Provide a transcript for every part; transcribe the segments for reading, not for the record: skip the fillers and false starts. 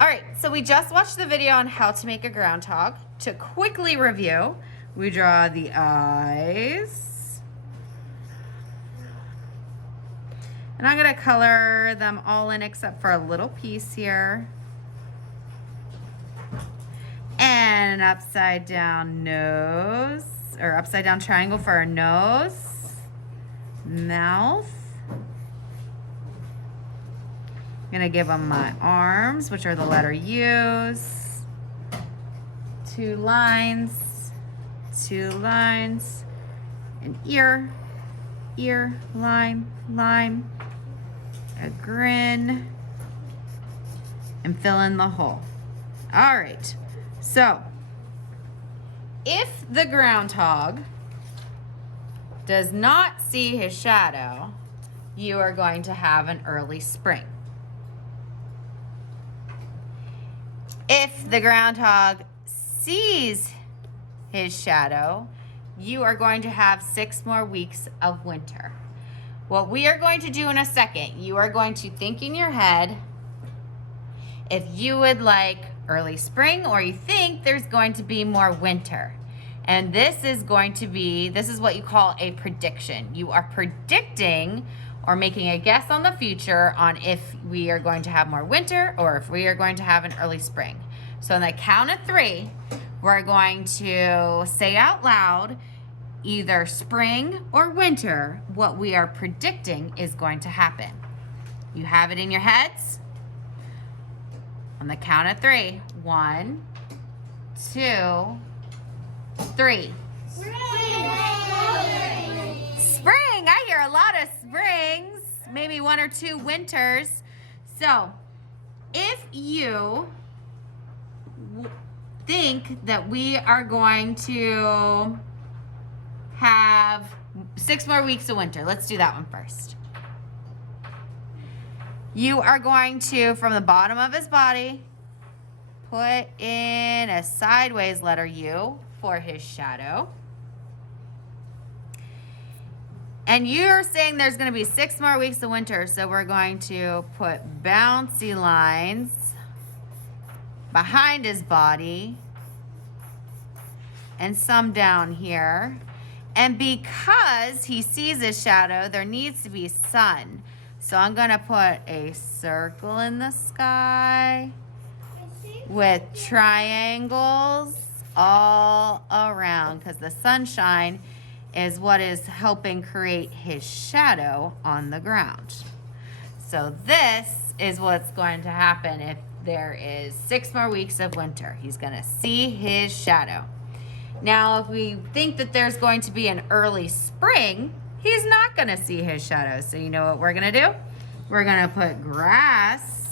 All right, so we just watched the video on how to make a groundhog. To quickly review, we draw the eyes. And I'm gonna color them all in except for a little piece here. And an upside down nose, or upside down triangle for our nose, mouth. I'm gonna give them my arms, which are the letter U's. Two lines, an ear, line, a grin, and fill in the hole. All right, so if the groundhog does not see his shadow, you are going to have an early spring. If the groundhog sees his shadow, you are going to have 6 more weeks of winter. What we are going to do in a second, you are going to think in your head if you would like early spring or you think there's going to be more winter. And this is what you call a prediction. You are predicting or making a guess on the future on if we are going to have more winter or if we are going to have an early spring. So on the count of 3, we're going to say out loud either spring or winter what we are predicting is going to happen. You have it in your heads? On the count of 3. 1, 2, 3. Spring! I hear a lot of springs, maybe 1 or 2 winters. So if you think that we are going to have 6 more weeks of winter, let's do that one first. You are going to, from the bottom of his body, put in a sideways letter U for his shadow. And you're saying there's going to be 6 more weeks of winter, so we're going to put bouncy lines behind his body and some down here. And because he sees his shadow, there needs to be sun. So I'm going to put a circle in the sky with triangles all around because the sunshine is what is helping create his shadow on the ground. So this is what's going to happen if there is 6 more weeks of winter. He's going to see his shadow. Now, if we think that there's going to be an early spring, he's not going to see his shadow. So you know what we're going to do? We're going to put grass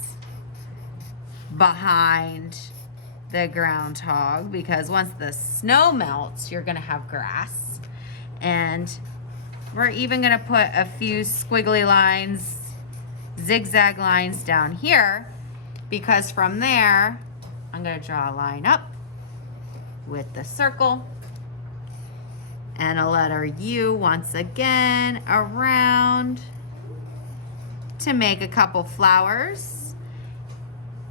behind the groundhog because once the snow melts, you're going to have grass. And we're even going to put a few squiggly lines, zigzag lines down here because from there, I'm going to draw a line up with the circle and a letter U once again around to make a couple flowers.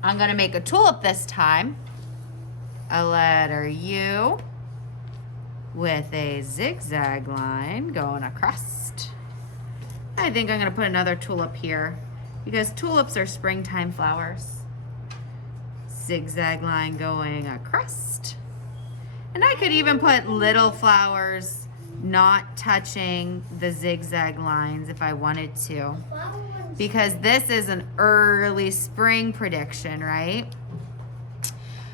I'm going to make a tulip this time. A letter U with a zigzag line going across. I think I'm going to put another tulip here because tulips are springtime flowers. Zigzag line going across. And I could even put little flowers not touching the zigzag lines if I wanted to. Because this is an early spring prediction, right?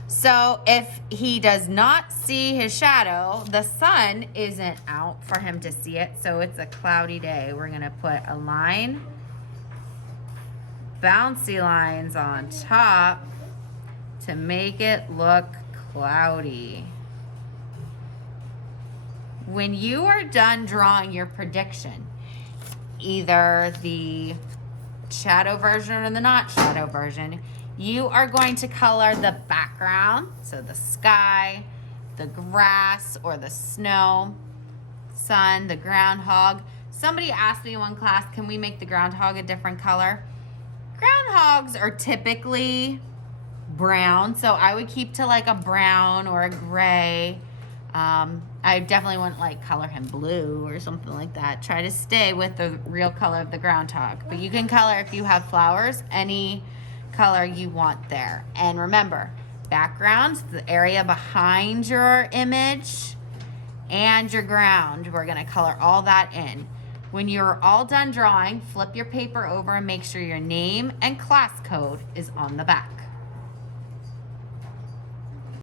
So if he does not see his shadow, the sun isn't out for him to see it. So it's a cloudy day. We're going to put a line, bouncy lines on top to make it look cloudy. When you are done drawing your prediction, either the shadow version or the not shadow version, you are going to color the background, so the sky, the grass or the snow, sun, the groundhog. Somebody asked me in one class, can we make the groundhog a different color? Groundhogs are typically brown, so I would keep to like a brown or a gray. I definitely wouldn't like color him blue or something like that. Try to stay with the real color of the groundhog. But you can color, if you have flowers, any color you want there. And remember, backgrounds, the area behind your image and your ground, we're gonna color all that in. When you're all done drawing, flip your paper over and make sure your name and class code is on the back.